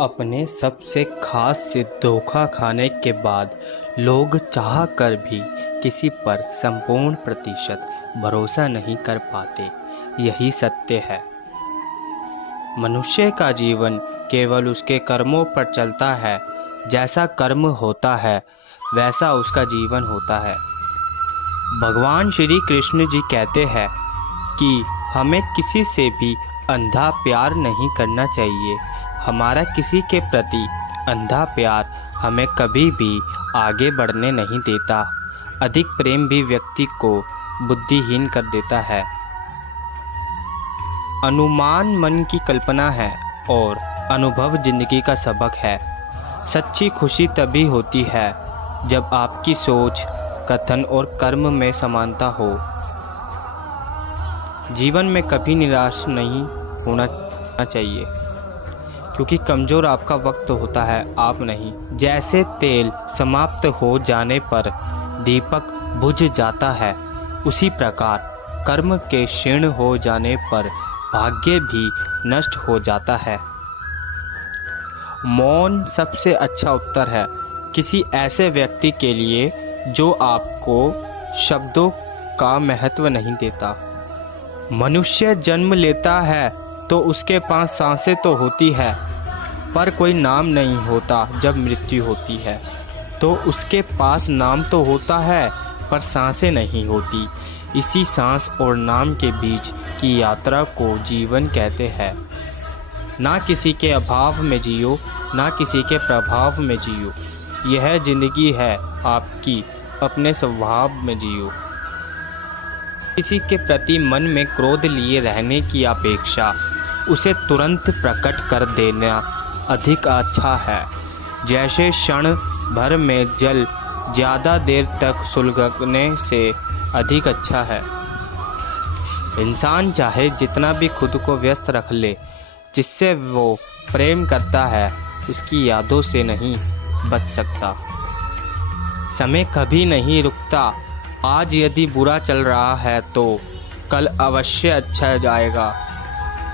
अपने सबसे खास से धोखा खाने के बाद लोग चाह कर भी किसी पर संपूर्ण प्रतिशत भरोसा नहीं कर पाते। यही सत्य है। मनुष्य का जीवन केवल उसके कर्मों पर चलता है। जैसा कर्म होता है वैसा उसका जीवन होता है। भगवान श्री कृष्ण जी कहते हैं कि हमें किसी से भी अंधा प्यार नहीं करना चाहिए। हमारा किसी के प्रति अंधा प्यार हमें कभी भी आगे बढ़ने नहीं देता। अधिक प्रेम भी व्यक्ति को बुद्धिहीन कर देता है। अनुमान मन की कल्पना है और अनुभव जिंदगी का सबक है। सच्ची खुशी तभी होती है जब आपकी सोच, कथन और कर्म में समानता हो। जीवन में कभी निराश नहीं होना चाहिए, क्योंकि कमज़ोर आपका वक्त होता है, आप नहीं। जैसे तेल समाप्त हो जाने पर दीपक बुझ जाता है, उसी प्रकार कर्म के क्षीण हो जाने पर भाग्य भी नष्ट हो जाता है। मौन सबसे अच्छा उत्तर है किसी ऐसे व्यक्ति के लिए जो आपको शब्दों का महत्व नहीं देता। मनुष्य जन्म लेता है तो उसके पास सांसें तो होती है, पर कोई नाम नहीं होता। जब मृत्यु होती है तो उसके पास नाम तो होता है, पर सांसें नहीं होती। इसी सांस और नाम के बीच की यात्रा को जीवन कहते हैं। ना किसी के अभाव में जियो, ना किसी के प्रभाव में जियो। यह जिंदगी है आपकी, अपने स्वभाव में जियो। किसी के प्रति मन में क्रोध लिए रहने की अपेक्षा उसे तुरंत प्रकट कर देना अधिक अच्छा है। जैसे क्षण भर में जल ज़्यादा देर तक सुलगने से अधिक अच्छा है। इंसान चाहे जितना भी खुद को व्यस्त रख ले, जिससे वो प्रेम करता है उसकी यादों से नहीं बच सकता। समय कभी नहीं रुकता। आज यदि बुरा चल रहा है तो कल अवश्य अच्छा जाएगा।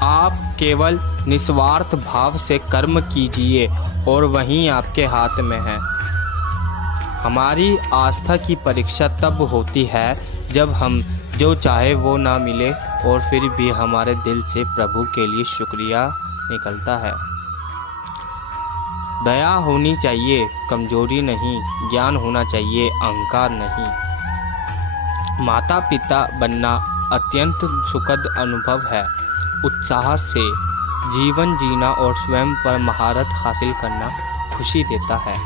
आप केवल निस्वार्थ भाव से कर्म कीजिए और वहीं आपके हाथ में है। हमारी आस्था की परीक्षा तब होती है जब हम जो चाहे वो ना मिले और फिर भी हमारे दिल से प्रभु के लिए शुक्रिया निकलता है। दया होनी चाहिए, कमजोरी नहीं। ज्ञान होना चाहिए, अहंकार नहीं। माता पिता बनना अत्यंत सुखद अनुभव है। उत्साह से जीवन जीना और स्वयं पर महारत हासिल करना खुशी देता है।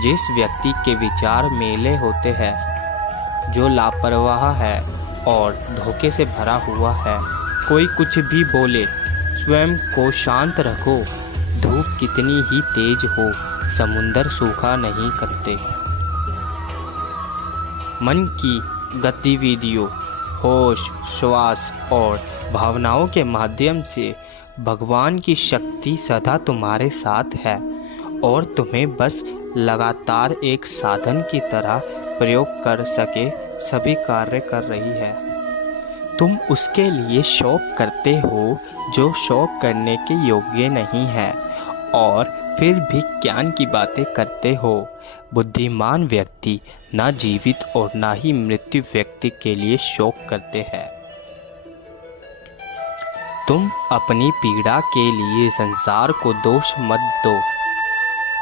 जिस व्यक्ति के विचार मेले होते हैं, जो लापरवाह है और धोखे से भरा हुआ है, कोई कुछ भी बोले, स्वयं को शांत रखो। धूप कितनी ही तेज हो, समुंदर सूखा नहीं करते। मन की गतिविधियों, होश, श्वास और भावनाओं के माध्यम से भगवान की शक्ति सदा तुम्हारे साथ है और तुम्हें बस लगातार एक साधन की तरह प्रयोग कर सके सभी कार्य कर रही है। तुम उसके लिए शौक करते हो जो शौक करने के योग्य नहीं है, और फिर भी ज्ञान की बातें करते हो। बुद्धिमान व्यक्ति ना जीवित और ना ही मृत्यु व्यक्ति के लिए शोक करते हैं। तुम अपनी पीड़ा के लिए संसार को दोष मत दो।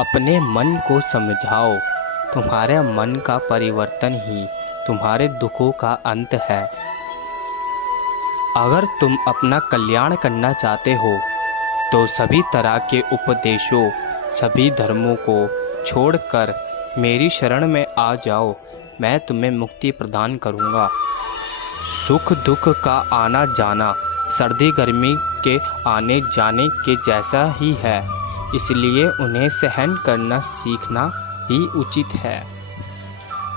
अपने मन को समझाओ। तुम्हारे मन का परिवर्तन ही तुम्हारे दुखों का अंत है। अगर तुम अपना कल्याण करना चाहते हो तो सभी तरह के उपदेशों, सभी धर्मों को छोड़कर मेरी शरण में आ जाओ। मैं तुम्हें मुक्ति प्रदान करूंगा। सुख दुख का आना जाना सर्दी गर्मी के आने जाने के जैसा ही है, इसलिए उन्हें सहन करना सीखना ही उचित है।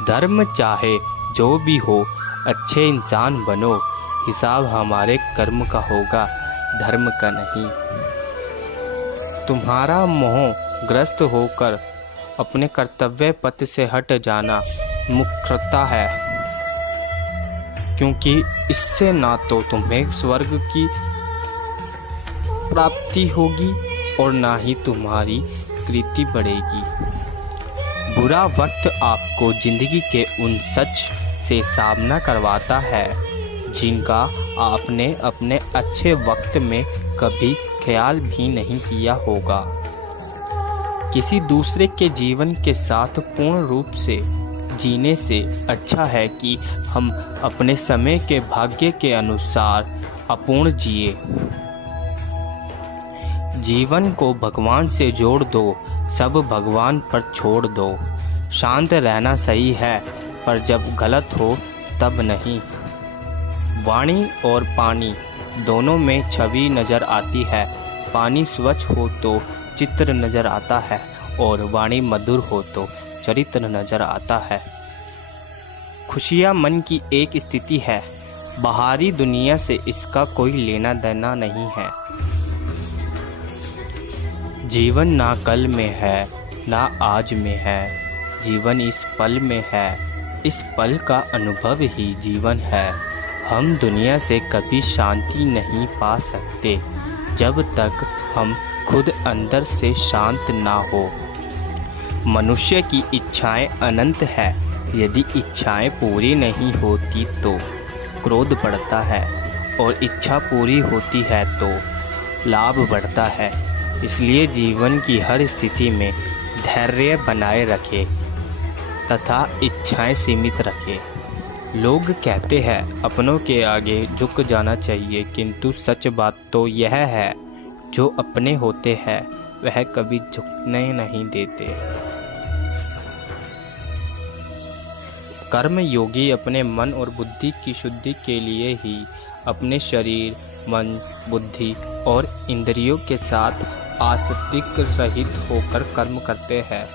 धर्म चाहे जो भी हो, अच्छे इंसान बनो। हिसाब हमारे कर्म का होगा, धर्म का नहीं। तुम्हारा मोह ग्रस्त होकर अपने कर्तव्य पथ से हट जाना मूर्खता है, क्योंकि इससे ना तो तुम्हें स्वर्ग की प्राप्ति होगी और ना ही तुम्हारी कृति बढ़ेगी। बुरा वक्त आपको जिंदगी के उन सच से सामना करवाता है जिनका आपने अपने अच्छे वक्त में कभी ख्याल भी नहीं किया होगा। किसी दूसरे के जीवन के साथ पूर्ण रूप से जीने से अच्छा है कि हम अपने समय के भाग्य के अनुसार अपूर्ण जिए। जीवन को भगवान से जोड़ दो, सब भगवान पर छोड़ दो। शांत रहना सही है, पर जब गलत हो तब नहीं। वाणी और पानी दोनों में छवि नज़र आती है। पानी स्वच्छ हो तो चित्र नज़र आता है और वाणी मधुर हो तो चरित्र नज़र आता है। खुशियाँ मन की एक स्थिति है, बाहरी दुनिया से इसका कोई लेना देना नहीं है। जीवन ना कल में है ना आज में है, जीवन इस पल में है, इस पल का अनुभव ही जीवन है। हम दुनिया से कभी शांति नहीं पा सकते जब तक हम खुद अंदर से शांत ना हो। मनुष्य की इच्छाएं अनंत है, यदि इच्छाएं पूरी नहीं होती तो क्रोध बढ़ता है और इच्छा पूरी होती है तो लाभ बढ़ता है। इसलिए जीवन की हर स्थिति में धैर्य बनाए रखें तथा इच्छाएं सीमित रखें। लोग कहते हैं अपनों के आगे झुक जाना चाहिए, किंतु सच बात तो यह है जो अपने होते हैं वह कभी झुकने नहीं देते। कर्म योगी अपने मन और बुद्धि की शुद्धि के लिए ही अपने शरीर, मन, बुद्धि और इंद्रियों के साथ आसक्ति रहित होकर कर्म करते हैं।